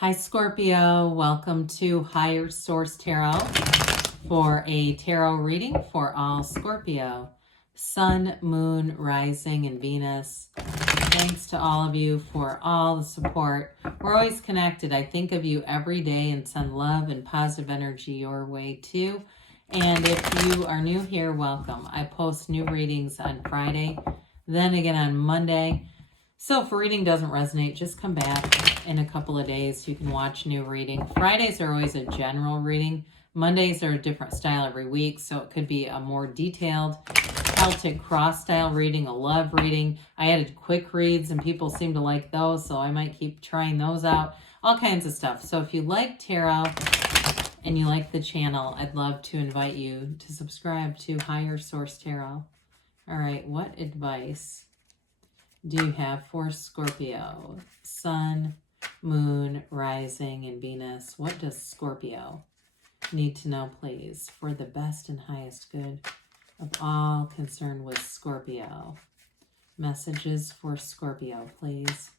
Hi Scorpio, welcome to Higher Source Tarot for a tarot reading for all Scorpio. Sun, Moon, Rising, and Venus. Thanks to all of you for all the support. We're always connected. I think of you every day and send love and positive energy your way too. And if you are new here, welcome. I post new readings on Friday, then again on Monday. So if a reading doesn't resonate, just come back in a couple of days. You can watch new reading. Fridays are always a general reading. Mondays are a different style every week. So it could be a more detailed Celtic cross style reading, a love reading. I added quick reads and people seem to like those. So I might keep trying those out. All kinds of stuff. So if you like tarot and you like the channel, I'd love to invite you to subscribe to Higher Source Tarot. All right, what advice do you have for Scorpio? Sun, Moon, Rising, and Venus. What does Scorpio need to know, please, for the best and highest good of all concerned with Scorpio? Messages for Scorpio, please.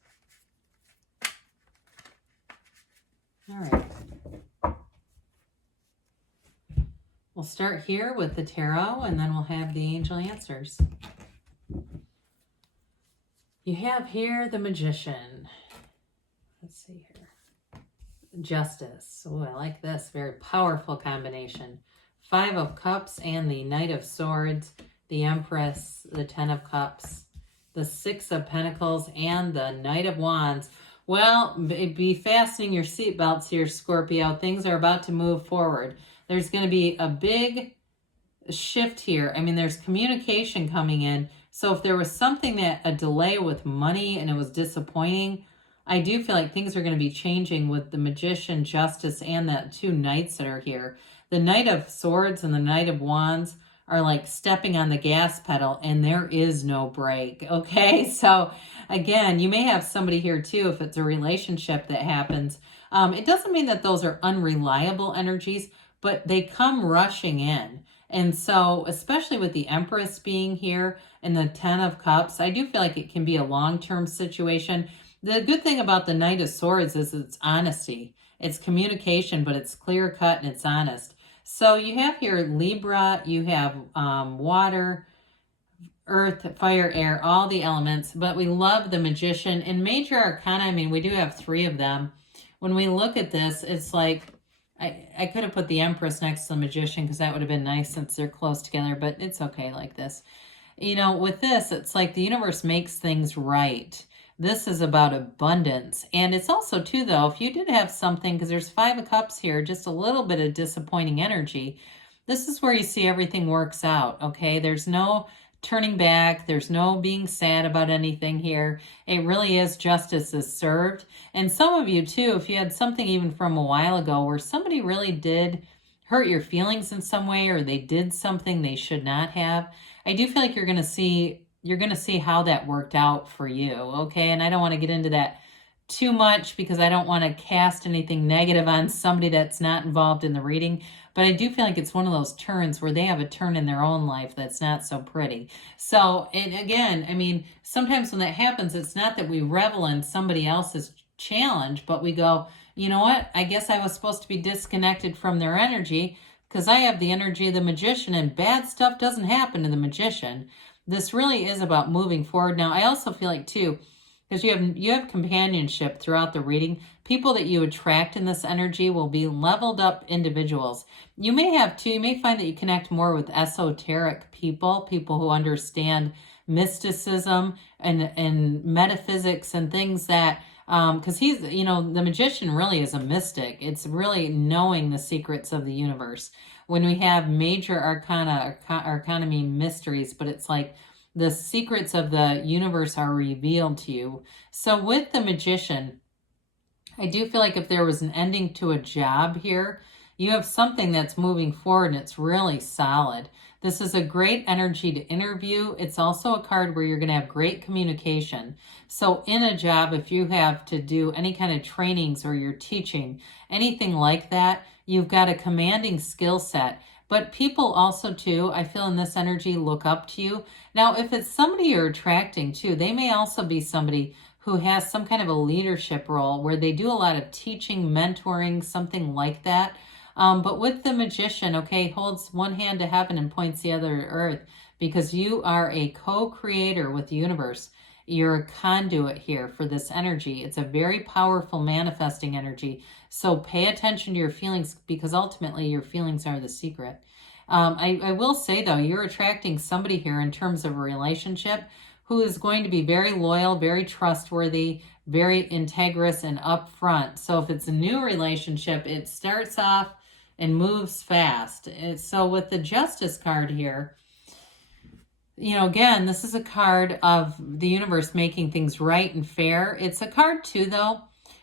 All right. We'll start here with the tarot, and then we'll have the angel answers. You have here the Magician. Let's see here. Justice. Oh, I like this. Very powerful combination. 5 of Cups and the Knight of Swords. The Empress, the 10 of Cups. The 6 of Pentacles and the Knight of Wands. Well, be fastening your seatbelts here, Scorpio. Things are about to move forward. There's going to be a big shift here. I mean, there's communication coming in. So if there was something that a delay with money and it was disappointing, I do feel like things are going to be changing with the Magician, Justice, and the 2 Knights that are here. The Knight of Swords and the Knight of Wands are like stepping on the gas pedal and there is no brake. Okay. So again, you may have somebody here too, if it's a relationship that happens. It doesn't mean that those are unreliable energies, but they come rushing in. And so, especially with the Empress being here and the 10 of Cups, I do feel like it can be a long-term situation. The good thing about the Knight of Swords is it's honesty. It's communication, but it's clear-cut and it's honest. So you have here Libra, you have water, earth, fire, air, all the elements. But we love the Magician. In Major Arcana, I mean, we do have 3 of them. When we look at this, it's like, I could have put the Empress next to the Magician because that would have been nice since they're close together, but it's okay like this. You know, with this, it's like the universe makes things right. This is about abundance. And it's also, too, though, if you did have something, because there's 5 of Cups here, just a little bit of disappointing energy, this is where you see everything works out, okay? There's no turning back. There's no being sad about anything here. It really is justice is served. And some of you too, if you had something even from a while ago where somebody really did hurt your feelings in some way, or they did something they should not have, I do feel like you're going to see how that worked out for you. Okay. And I don't want to get into that too much because I don't want to cast anything negative on somebody that's not involved in the reading. But I do feel like it's one of those turns where they have a turn in their own life that's not so pretty. So, and again, I mean, sometimes when that happens, it's not that we revel in somebody else's challenge, but we go, you know what? I guess I was supposed to be disconnected from their energy because I have the energy of the Magician and bad stuff doesn't happen to the Magician. This really is about moving forward. Now, I also feel like too, because you have companionship throughout the reading. People that you attract in this energy will be leveled up individuals. You may have too, you may find that you connect more with esoteric people who understand mysticism and metaphysics and things that, because he's, you know, the Magician really is a mystic. It's really knowing the secrets of the universe. When we have major arcana mean mysteries, but it's like, the secrets of the universe are revealed to you. So with the Magician, I do feel like if there was an ending to a job here, you have something that's moving forward and it's really solid. This is a great energy to interview. It's also a card where you're going to have great communication. So in a job, if you have to do any kind of trainings or you're teaching, anything like that, you've got a commanding skill set. But people also, too, I feel in this energy, look up to you. Now, if it's somebody you're attracting, too, they may also be somebody who has some kind of a leadership role where they do a lot of teaching, mentoring, something like that. But with the Magician, okay, holds one hand to heaven and points the other to earth, because you are a co-creator with the universe. You're a conduit here for this energy. It's a very powerful manifesting energy. So pay attention to your feelings, because ultimately your feelings are the secret. I will say, though, you're attracting somebody here in terms of a relationship who is going to be very loyal, very trustworthy, very integrous and upfront. So if it's a new relationship, it starts off and moves fast. So with the Justice card here, you know, again, this is a card of the universe making things right and fair. It's a card too, though,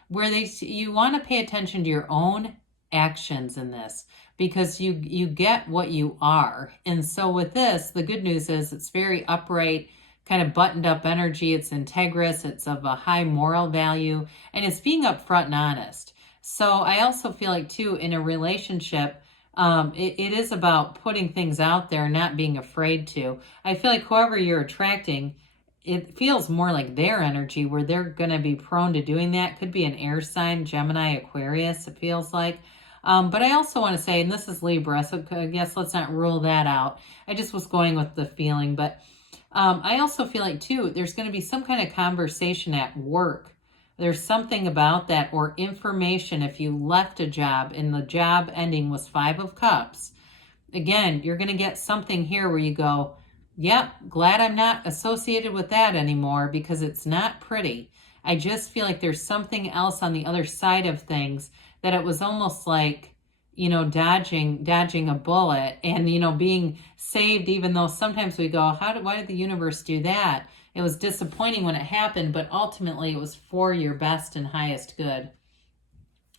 where you want to pay attention to your own actions in this, because you get what you are. And so with this, the good news is it's very upright, kind of buttoned up energy. It's integrous. It's of a high moral value, and it's being upfront and honest. So I also feel like too, in a relationship, it is about putting things out there, not being afraid to. I feel like whoever you're attracting, it feels more like their energy where they're going to be prone to doing that. Could be an air sign, Gemini, Aquarius, it feels like. But I also want to say, and this is Libra, so I guess let's not rule that out. I just was going with the feeling. But I also feel like, too, there's going to be some kind of conversation at work. There's something about that, or information if you left a job and the job ending was 5 of Cups. Again, you're going to get something here where you go, yep, glad I'm not associated with that anymore, because it's not pretty. I just feel like there's something else on the other side of things, that it was almost like, you know, dodging a bullet and, you know, being saved, even though sometimes we go, why did the universe do that? It was disappointing when it happened, but ultimately it was for your best and highest good.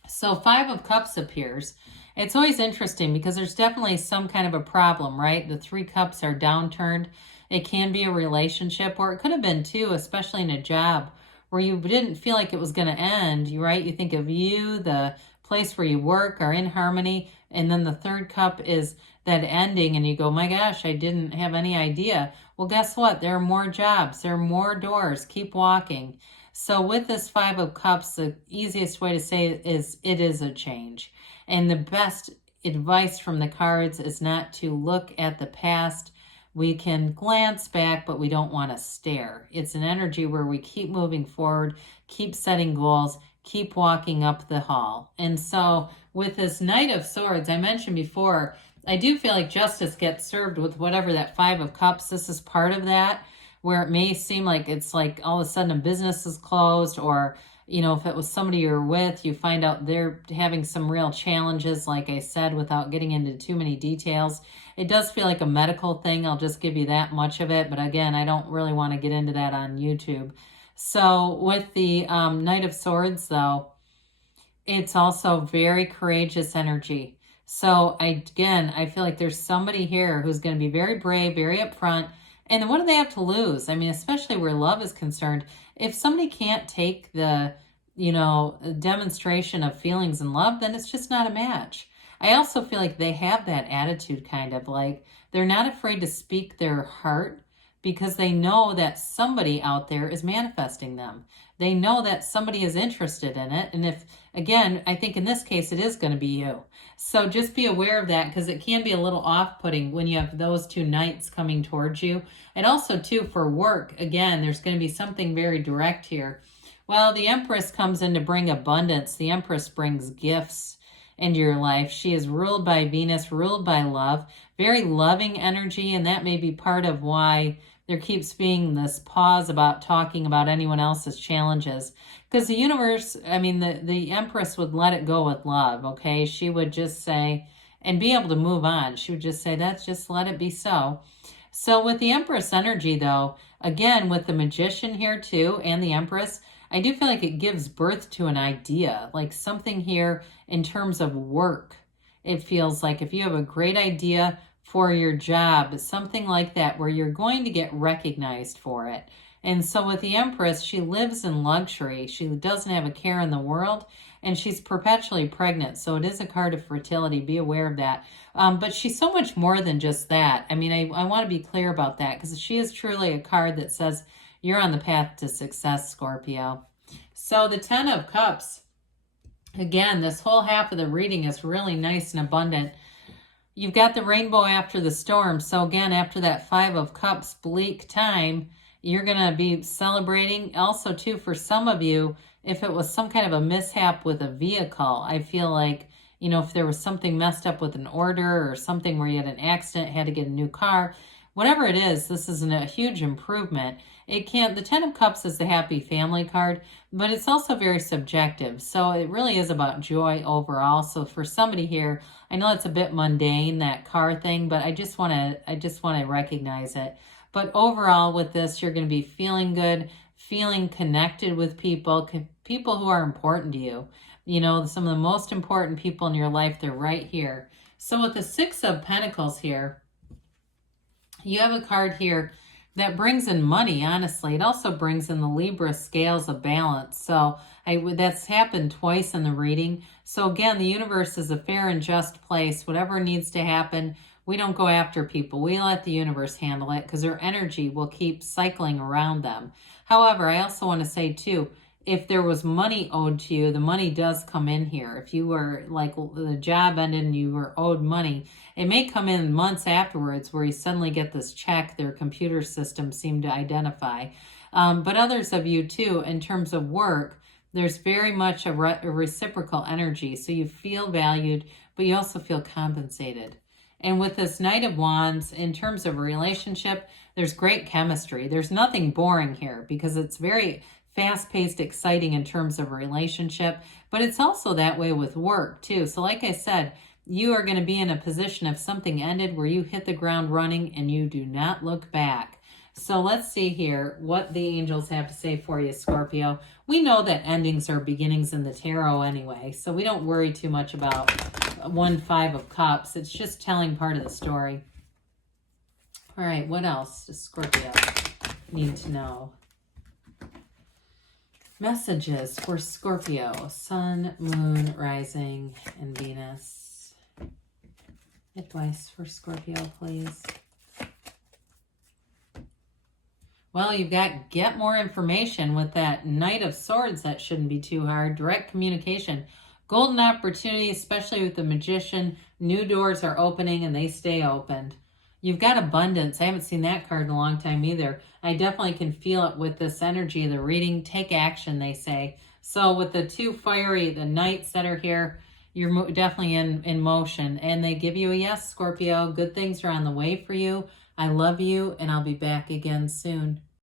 So 5 of Cups appears. It's always interesting because there's definitely some kind of a problem, right? The 3 Cups are downturned. It can be a relationship, or it could have been too, especially in a job where you didn't feel like it was going to end, right? You think of you, the place where you work are in harmony, and then the 3rd cup is that ending, and you go, my gosh, I didn't have any idea. Well, guess what? There are more jobs. There are more doors. Keep walking. So with this 5 of Cups, the easiest way to say it is a change. And the best advice from the cards is not to look at the past. We can glance back, but we don't want to stare. It's an energy where we keep moving forward, keep setting goals, keep walking up the hall. And so with this Knight of Swords, I mentioned before, I do feel like justice gets served with whatever that 5 of Cups. This is part of that, where it may seem like it's like all of a sudden a business is closed, or, you know, if it was somebody you're with, you find out they're having some real challenges, like I said, without getting into too many details. It does feel like a medical thing. I'll just give you that much of it. But again, I don't really want to get into that on YouTube. So with the Knight of Swords, though, it's also very courageous energy. So I feel like there's somebody here who's going to be very brave, very upfront. And what do they have to lose? I mean, especially where love is concerned. If somebody can't take the, you know, demonstration of feelings and love, then it's just not a match. I also feel like they have that attitude, kind of like they're not afraid to speak their heart, because they know that somebody out there is manifesting them. They know that somebody is interested in it. And if, again, I think in this case, it is going to be you. So just be aware of that, because it can be a little off-putting when you have those 2 knights coming towards you. And also, too, for work, again, there's going to be something very direct here. Well, the Empress comes in to bring abundance. The Empress brings gifts into your life. She is ruled by Venus, ruled by love, very loving energy, and that may be part of why there keeps being this pause about talking about anyone else's challenges. Because the universe, I mean, the Empress would let it go with love, okay? She would just say, and be able to move on. She would just say, that's just let it be so. So with the Empress energy, though, again, with the Magician here too, and the Empress, I do feel like it gives birth to an idea, like something here in terms of work. It feels like if you have a great idea for your job, something like that, where you're going to get recognized for it. And so with the Empress, she lives in luxury. She doesn't have a care in the world, and she's perpetually pregnant. So it is a card of fertility. Be aware of that. But she's so much more than just that. I mean, I want to be clear about that, because she is truly a card that says You're on the path to success, Scorpio. So the 10 of Cups, again, this whole half of the reading is really nice and abundant. You've got the rainbow after the storm. So again, after that 5 of Cups bleak time, you're going to be celebrating. Also, too, for some of you, if it was some kind of a mishap with a vehicle, I feel like, you know, if there was something messed up with an order or something where you had an accident, had to get a new car, whatever it is, this is a huge improvement. The 10 of Cups is the happy family card, but it's also very subjective. So it really is about joy overall. So for somebody here, I know it's a bit mundane, that car thing, but I just want to recognize it. But overall with this, you're going to be feeling good, feeling connected with people who are important to you. You know, some of the most important people in your life, they're right here. So with the 6 of Pentacles here, you have a card here that brings in money, honestly. It also brings in the Libra scales of balance. So that's happened twice in the reading. So again, the universe is a fair and just place. Whatever needs to happen, we don't go after people. We let the universe handle it because their energy will keep cycling around them. However, I also want to say too, if there was money owed to you, the money does come in here. If you were, like, the job ended and you were owed money, it may come in months afterwards where you suddenly get this check their computer system seemed to identify. But others of you too, in terms of work, there's very much a reciprocal energy. So you feel valued, but you also feel compensated. And with this Knight of Wands, in terms of a relationship, there's great chemistry. There's nothing boring here because it's very fast-paced, exciting in terms of a relationship, but it's also that way with work too. So like I said, you are going to be in a position if something ended where you hit the ground running and you do not look back. So let's see here what the angels have to say for you, Scorpio. We know that endings are beginnings in the tarot anyway, so we don't worry too much about 5 of Cups. It's just telling part of the story. All right, what else does Scorpio need to know? Messages for Scorpio, Sun, Moon, Rising, and Venus. Advice for Scorpio, please. Well, you've got get more information with that Knight of Swords. That shouldn't be too hard. Direct communication. Golden opportunity, especially with the Magician. New doors are opening and they stay opened. You've got abundance. I haven't seen that card in a long time either. I definitely can feel it with this energy of the reading. Take action, they say. So with the 2 fiery, the knights that are here, you're definitely in motion. And they give you a yes, Scorpio. Good things are on the way for you. I love you, and I'll be back again soon.